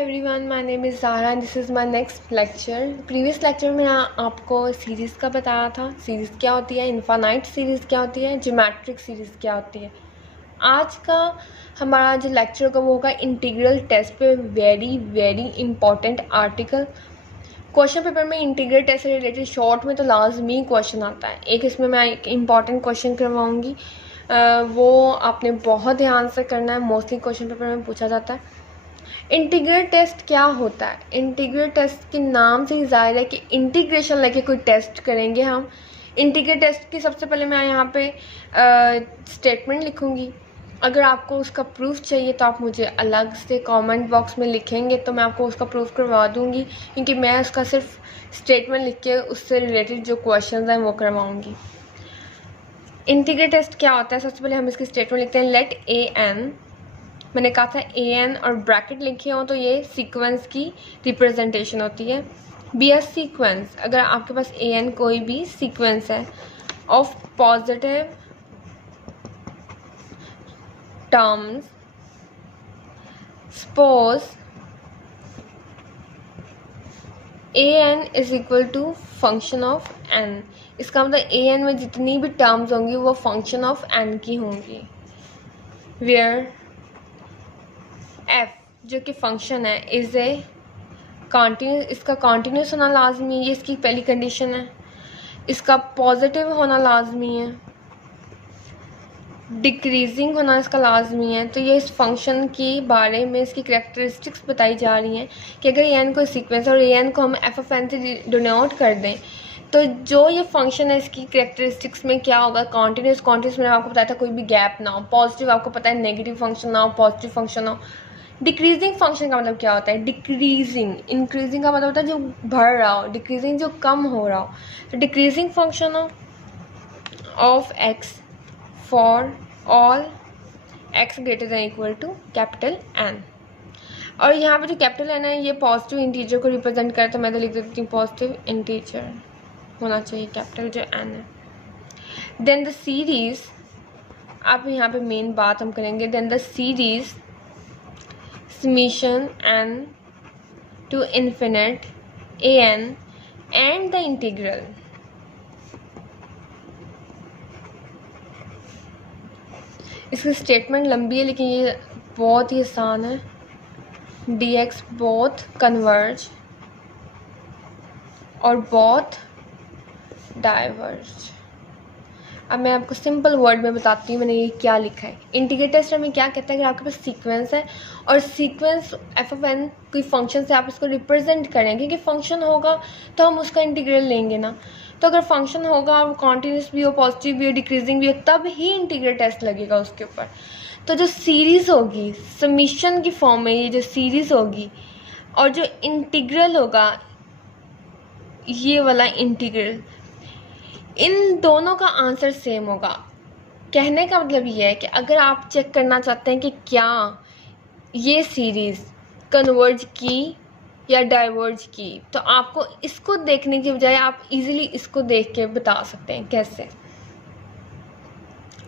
everyone, my name is Zara and this is my next lecture. Previous lecture में आपको series का बताया था, सीरीज़ क्या होती है, इन्फानाइट सीरीज़ क्या होती है, ज्योमेट्रिक सीरीज़ क्या होती है। आज का हमारा जो लेक्चर होगा वो होगा इंटीग्रल टेस्ट पे very important article. Question paper में इंटीग्रल टेस्ट से रिलेटेड शॉर्ट में तो लाजमी क्वेश्चन आता है। एक इसमें मैं एक इम्पॉर्टेंट क्वेश्चन करवाऊँगी, वो आपने बहुत ध्यान से करना है, मोस्टली क्वेश्चन पेपर में पूछा जाता है। इंटीग्रल टेस्ट क्या होता है? इंटीग्रल टेस्ट के नाम से ही जाहिर है कि इंटीग्रेशन लेके कोई टेस्ट करेंगे हम। इंटीग्रल टेस्ट की सबसे पहले मैं यहाँ पे स्टेटमेंट लिखूँगी। अगर आपको उसका प्रूफ चाहिए तो आप मुझे अलग से कमेंट बॉक्स में लिखेंगे तो मैं आपको उसका प्रूफ करवा दूँगी, क्योंकि मैं उसका सिर्फ स्टेटमेंट लिख के उससे रिलेटेड जो क्वेश्चन हैं वो करवाऊँगी। इंटीग्रल टेस्ट क्या होता है? सबसे पहले हम इसकी स्टेटमेंट लिखते हैं, लेट ए एन, मैंने कहा था ए एन और ब्रैकेट लिखे हो तो ये सीक्वेंस की रिप्रेजेंटेशन होती है। बी ए सीक्वेंस, अगर आपके पास ए एन कोई भी सीक्वेंस है of positive terms, suppose a n is equal to function of n. इसका मतलब ए एन में जितनी भी टर्म्स होंगी वो फंक्शन ऑफ एन की होंगी, वेयर एफ जो कि फंक्शन है इज़ ए कॉन्टीन्यूस, इसका कॉन्टीन्यूस होना लाजमी है, ये इसकी पहली कंडीशन है। इसका पॉजिटिव होना लाजमी है, डिक्रीजिंग होना इसका लाजमी है। तो ये इस फंक्शन के बारे में इसकी कैरेक्टरिस्टिक्स बताई जा रही हैं कि अगर ए एन कोई सीक्वेंस और ए एन को हम एफ ऑफ एन से डिनोट कर दें तो जो ये फंक्शन है इसकी कैरेक्टरिस्टिक्स में क्या होगा, कॉन्टीन्यूस। कॉन्टीन्यूस मैंने आपको बताया था कोई भी गैप ना हो, पॉजिटिव आपको पता है नेगेटिव फंक्शन ना हो, पॉजिटिव फंक्शन हो। डिक्रीजिंग फंक्शन का मतलब क्या होता है? डिक्रीजिंग, इंक्रीजिंग का मतलब होता है जो बढ़ रहा हो, डिक्रीजिंग जो कम हो रहा हो। तो decreasing function of x for all x greater than equal to capital n. और यहाँ पे जो कैपिटल एन है ये पॉजिटिव इंटीजर को रिप्रेजेंट करे, तो मैं तो लिख देती हूँ पॉजिटिव इंटीजर होना चाहिए कैपिटल जो एन है। देन द सीरीज, आप यहाँ पे मेन बात हम करेंगे, then the series summation n to infinite a n and the integral। इसकी स्टेटमेंट लंबी है लेकिन ये बहुत ही आसान है। dx बोथ कन्वर्ज और बोथ डाइवर्ज। अब मैं आपको सिंपल वर्ड में बताती हूँ मैंने ये क्या लिखा है। इंटीग्रल टेस्ट में क्या कहता है, अगर आपके पास सीक्वेंस है और सीक्वेंस एफ ऑफ एन कोई फंक्शन से आप इसको रिप्रेजेंट करें, क्योंकि फंक्शन होगा तो हम उसका इंटीग्रल लेंगे ना। तो अगर फंक्शन होगा और कॉन्टीन्यूस भी हो, पॉजिटिव भी हो, डिक्रीजिंग भी हो, तब ही इंटीग्रल टेस्ट लगेगा उसके ऊपर। तो जो सीरीज़ होगी समीशन की फॉर्म में, ये जो सीरीज़ होगी और जो इंटीग्रल होगा ये वाला इंटीग्रल, इन दोनों का आंसर सेम होगा। कहने का मतलब ये है कि अगर आप चेक करना चाहते हैं कि क्या ये सीरीज़ कन्वर्ज की या डाइवर्ज की, तो आपको इसको देखने की बजाय आप इजीली इसको देख के बता सकते हैं। कैसे?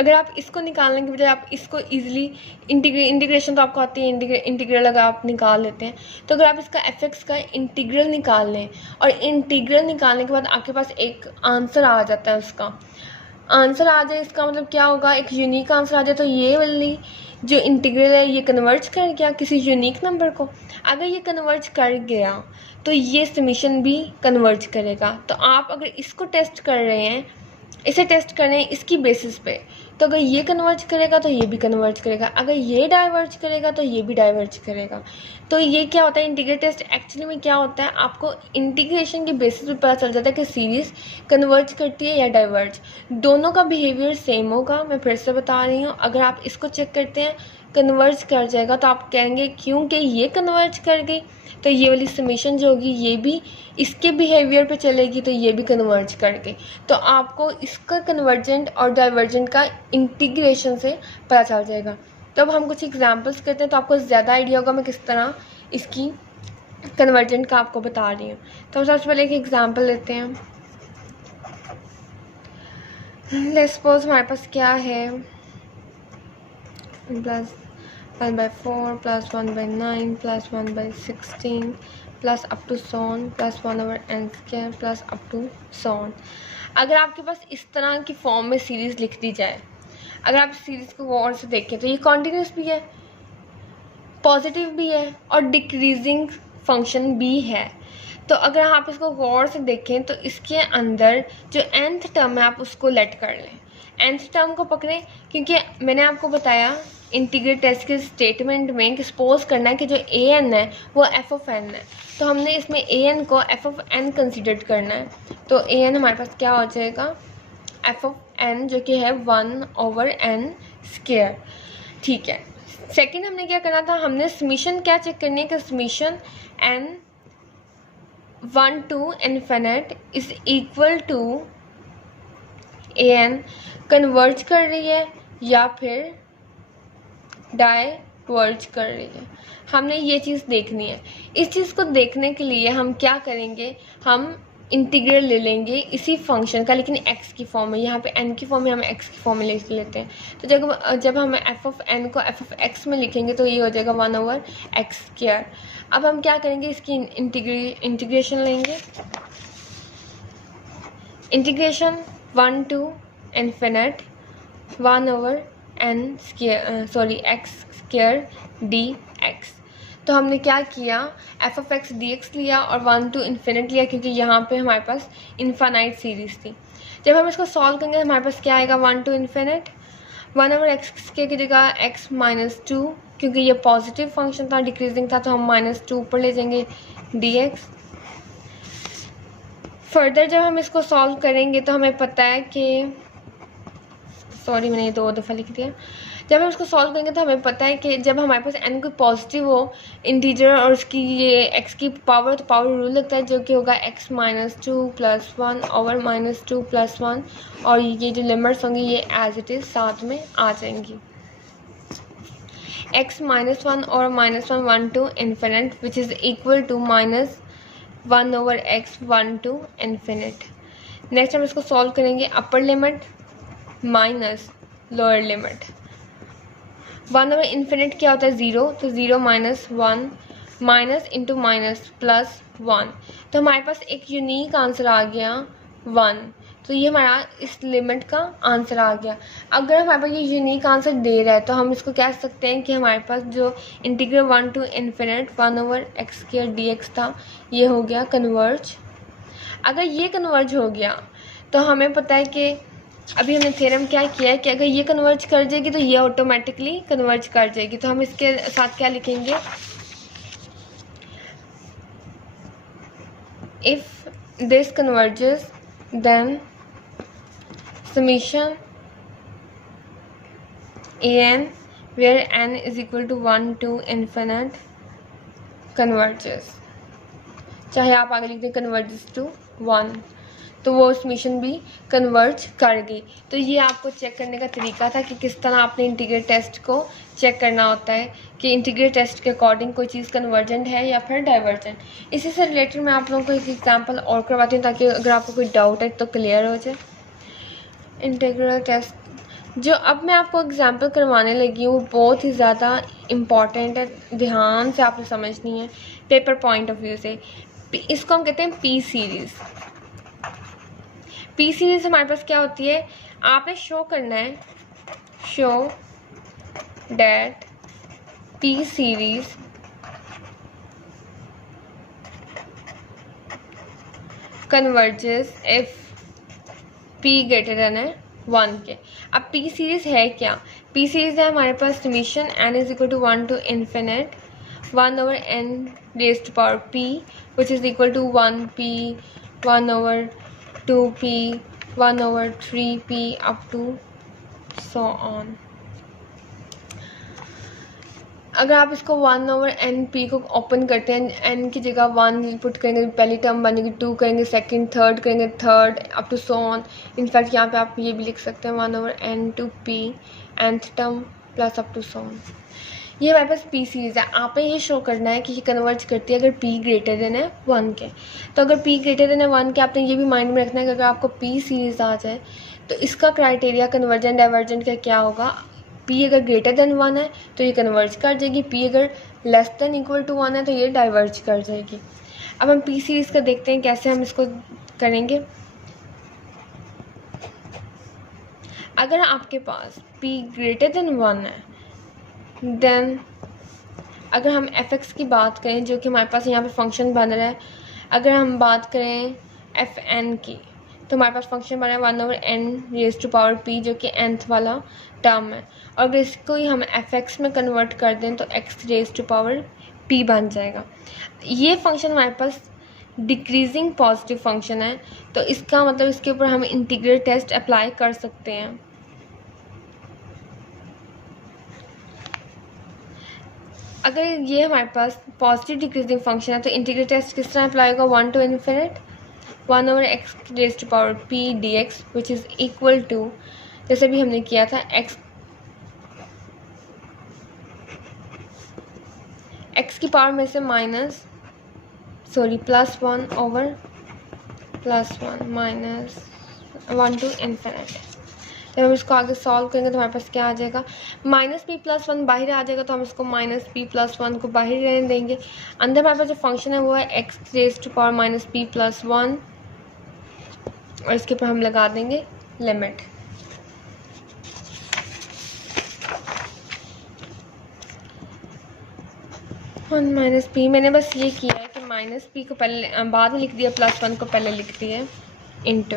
अगर आप इसको निकालने के बजाय आप इसको इजीली इंटीग्रेशन तो आपको आती है, इंटीग्रल अगर आप निकाल लेते हैं तो अगर आप इसका एफ एक्स का इंटीग्रल निकाल लें और इंटीग्रल निकालने के बाद आपके पास एक आंसर आ जाता है, उसका आंसर आ जाए, इसका मतलब क्या होगा, एक यूनिक आंसर आ जाए, तो ये वाली जो इंटीग्रल है ये कन्वर्ज कर गया किसी यूनिक नंबर को। अगर ये कन्वर्ज कर गया तो ये समीशन भी कन्वर्ज करेगा। तो आप अगर इसको टेस्ट कर रहे हैं, इसे टेस्ट कर रहे हैं इसकी बेसिस पे, तो अगर ये कन्वर्ज करेगा तो ये भी कन्वर्ज करेगा, अगर ये डाइवर्ज करेगा तो ये भी डाइवर्ज करेगा। तो ये क्या होता है, इंटीग्रल टेस्ट एक्चुअली में क्या होता है, आपको इंटीग्रेशन के बेसिस पे पता चल जाता है कि सीरीज़ कन्वर्ज करती है या डाइवर्ज। दोनों का बिहेवियर सेम होगा। मैं फिर से बता रही हूँ, अगर आप इसको चेक करते हैं कन्वर्ज कर जाएगा तो आप कहेंगे क्योंकि ये कन्वर्ज कर गई तो ये वाली समीशन जो होगी ये भी इसके बिहेवियर पे चलेगी, तो ये भी कन्वर्ज कर गई। तो आपको इसका कन्वर्जेंट और डाइवर्जेंट का इंटीग्रेशन से पता चल जाएगा। तो अब हम कुछ एग्जांपल्स करते हैं तो आपको ज़्यादा आइडिया होगा मैं किस तरह इसकी कन्वर्जेंट का आपको बता रही हूँ। तो हम सबसे पहले एक एग्जांपल लेते हैं। लेट्स सपोज हमारे पास क्या है, plus 1/4 plus 1/9 plus 1/16 plus up to so on plus 1/n² plus up to so on. अगर आपके पास इस तरह की फॉर्म में सीरीज़ लिख दी जाए, अगर आप सीरीज़ को गौर से देखें तो ये कॉन्टिन्यूस भी है, पॉजिटिव भी है और डिक्रीजिंग फंक्शन भी है। तो अगर आप इसको गौर से देखें तो इसके अंदर जो nth टर्म है आप उसको लेट कर लें, nth टर्म को पकड़ें, क्योंकि मैंने आपको बताया इंटीग्रल टेस्ट के स्टेटमेंट में कि सपोज करना है कि जो an है वो f(n) है, तो हमने इसमें an को f(n) कंसिडर करना है। तो an हमारे पास क्या हो जाएगा, f(n) जो कि है 1/n²। ठीक है, सेकंड हमने क्या करना था, हमने समीशन क्या चेक करनी है कि summation n 1 to infinite is equal to an converge कर रही है या फिर डाइवर्ज कर रही है। हमने ये चीज़ देखनी है। इस चीज़ को देखने के लिए हम क्या करेंगे, हम इंटीग्रल ले लेंगे इसी फंक्शन का, लेकिन x की फॉर्म में। यहाँ पे n की फॉर्म में हम x की फॉर्म में लिख लेते हैं। तो जब हम f(n) को f(x) में लिखेंगे तो ये हो जाएगा 1/x²। अब हम क्या करेंगे, इसकी इंटीग्रेशन लेंगे, integration 1 to infinite 1/x² dx। तो हमने क्या किया, f(x) dx लिया और 1 to infinite लिया, क्योंकि यहाँ पे हमारे पास इन्फानाइट सीरीज़ थी। जब हम इसको सॉल्व करेंगे हमारे पास क्या आएगा, 1 to infinite 1/x² की जगह x-2, क्योंकि ये पॉजिटिव फंक्शन था, डिक्रीजिंग था, तो हम -2 ऊपर ले जाएंगे dx। फर्दर जब हम इसको सॉल्व करेंगे तो हमें पता है कि मैंने ये 2 दफ़ा लिख दिया। जब हम इसको सॉल्व करेंगे तो हमें पता है कि जब हमारे पास n कोई पॉजिटिव हो इंटीजर और उसकी ये x की पावर, तो पावर रूल लगता है, जो कि होगा x-2 + 1/-2 + 1, और ये जो लिमिट्स होंगी ये एज इट इज़ साथ में आ जाएंगी। x-1 और -1 1 to infinite which is equal to -1/x 1 to infinite। Next हम इसको सॉल्व करेंगे, upper limit minus lower limit. 1/∞ क्या होता है, 0, तो 0 - 1 माइनस इंटू माइनस प्लस 1, तो हमारे पास एक यूनिक आंसर आ गया 1। तो ये हमारा इस लिमिट का आंसर आ गया। अगर हमारे पास ये यूनिक आंसर दे रहा है तो हम इसको कह सकते हैं कि हमारे पास जो integral 1 to infinite 1/x² dx था ये हो गया कन्वर्ज। अगर ये कन्वर्ज हो गया तो हमें पता है कि अभी हमने थ्योरम क्या किया है कि अगर ये कन्वर्ज कर जाएगी तो ये ऑटोमेटिकली कन्वर्ज कर जाएगी। तो हम इसके साथ क्या लिखेंगे, if this converges then summation an where n is equal to 1 to infinite converges, चाहे आप आगे लिख दें converges to 1, तो वो समीशन भी कन्वर्ज कर गई। तो ये आपको चेक करने का तरीका था कि किस तरह आपने इंटीग्रल टेस्ट को चेक करना होता है कि इंटीग्रल टेस्ट के अकॉर्डिंग कोई चीज़ कन्वर्जेंट है या फिर डाइवर्जेंट। इसी से रिलेटेड मैं आप लोगों को एक एग्जांपल और करवाती हूँ ताकि अगर आपको कोई डाउट है तो क्लियर हो जाए। इंटीग्रल टेस्ट जो अब मैं आपको एग्जांपल करवाने लगी हूँ वो बहुत ही ज़्यादा इम्पॉर्टेंट है, ध्यान से आपने समझनी है पेपर पॉइंट ऑफ व्यू से। इसको हम कहते हैं पी सीरीज़। पी सीरीज़ हमारे पास क्या होती है, आपने शो करना है, show that P series converges if P greater than है 1 के। अब पी सीरीज़ है क्या, पी सीरीज़ है हमारे पास summation n is equal to 1 to infinite 1/n⁻p which is equal to 1p 1/2p 1/3p up to so on. अगर आप इसको 1/np को ओपन करते हैं, n की जगह 1 पुट करेंगे, पहली टर्म बनेगी 2 करेंगे, सेकंड थर्ड करेंगे, third up to so on. In fact यहाँ पे आप ये भी लिख सकते हैं 1/n to p nth term plus up to so on. ये हमारे पास पी सीरीज़ है। आपने ये शो करना है कि ये कन्वर्ज करती है अगर p ग्रेटर देन है 1 के। तो अगर p ग्रेटर देन है 1 के, आपने ये भी माइंड में रखना है कि अगर आपको p सीरीज़ आ जाए तो इसका क्राइटेरिया कन्वर्जेंट डाइवर्जेंट का क्या होगा, p अगर ग्रेटर देन 1 है तो ये कन्वर्ज कर जाएगी, p अगर लेस देन इक्वल टू 1 है तो ये डाइवर्ज कर जाएगी। अब हम p सीरीज़ का देखते हैं कैसे हम इसको करेंगे। अगर आपके पास p ग्रेटर देन 1 है देन अगर हम f(x) की बात करें जो कि हमारे पास यहाँ पे फंक्शन बन रहा है, अगर हम बात करें fn की तो हमारे पास फंक्शन बना है 1/n rays to power p जो कि nth वाला टर्म है, और अगर इसको ही हम f(x) में कन्वर्ट कर दें तो x raise to power p बन जाएगा। ये फंक्शन हमारे पास डिक्रीजिंग पॉजिटिव फंक्शन है, तो इसका मतलब इसके ऊपर हम इंटीग्रल टेस्ट अप्लाई कर सकते हैं। अगर ये हमारे पास पॉजिटिव डिक्रीजिंग फंक्शन है तो इंटीग्रल टेस्ट किस तरह अप्लाई होगा, 1 to infinite 1/x raise to power p dx which is equal to, जैसे भी हमने किया था, x की पावर में से +1 माइनस 1 to infinite। जब हम इसको आगे सॉल्व करेंगे तो हमारे पास क्या आ जाएगा, -p+1 बाहर आ जाएगा तो हम इसको -p+1 को बाहर रहने देंगे। अंदर हमारे पास जो फंक्शन है वो है x raise to power -p+1 और इसके ऊपर हम लगा देंगे लिमिट। -p मैंने बस ये किया है कि -p को पहले बाद में लिख दिया, +1 को पहले लिख दिया इंटू,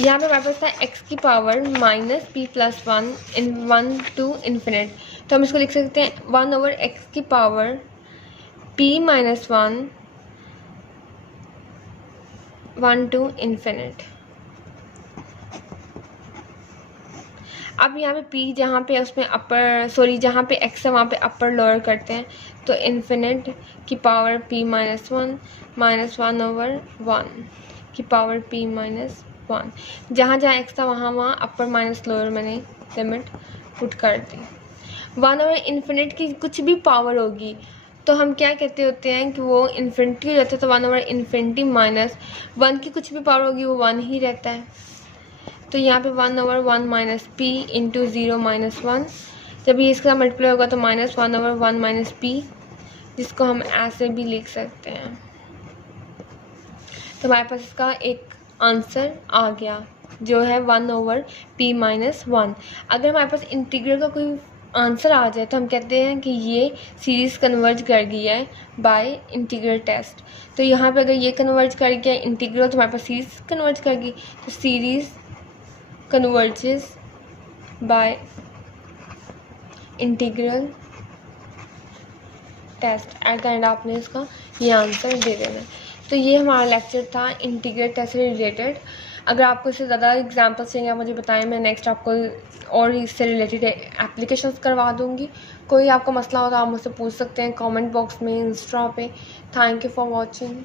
यहाँ पे हमारे पास था x की power -p+1 in 1 to infinite, तो हम इसको लिख सकते हैं 1/x की पावर p-1 1 to infinite। अब यहाँ पे p जहाँ पे उसमें जहाँ पे x है वहाँ पे अपर लोअर करते हैं, तो इन्फिनिट की पावर p-1 -1/1 की पावर p-1, जहाँ जहाँ x था वहाँ अपर माइनस लोअर मैंने लिमिट पुट कर दी। 1/इन्फिनिट की कुछ भी पावर होगी तो हम क्या कहते होते हैं कि वो इन्फिनिटी हो जाता है, तो 1/इन्फिनिटी -1 की कुछ भी पावर होगी वो 1 ही रहता है। तो यहाँ पे 1/1 - p इंटू 0 - 1, जब ये इसका मल्टीप्लाई होगा तो -1/1 - p, जिसको हम ऐसे भी लिख सकते हैं। तो हमारे पास इसका एक आंसर आ गया जो है 1/p-1। अगर हमारे पास इंटीग्रल का कोई आंसर आ जाए तो हम कहते हैं कि ये सीरीज़ कन्वर्ज कर गई है बाय इंटीग्रल टेस्ट। तो यहाँ पे अगर ये कन्वर्ज कर गया इंटीग्रल तो हमारे पास सीरीज़ कन्वर्ज कर गई, तो series converges by integral test. At the end आपने इसका ये आंसर दे देना। तो ये हमारा लेक्चर था इंटीग्रल टेस्ट से रिलेटेड। अगर आपको इससे ज़्यादा एग्जांपल्स चाहिए आप मुझे बताएं, मैं नेक्स्ट आपको और इससे रिलेटेड एप्लीकेशंस करवा दूँगी। कोई आपको मसला हो तो आप मुझसे पूछ सकते हैं कमेंट बॉक्स में, इंस्टा पे। Thank you for watching.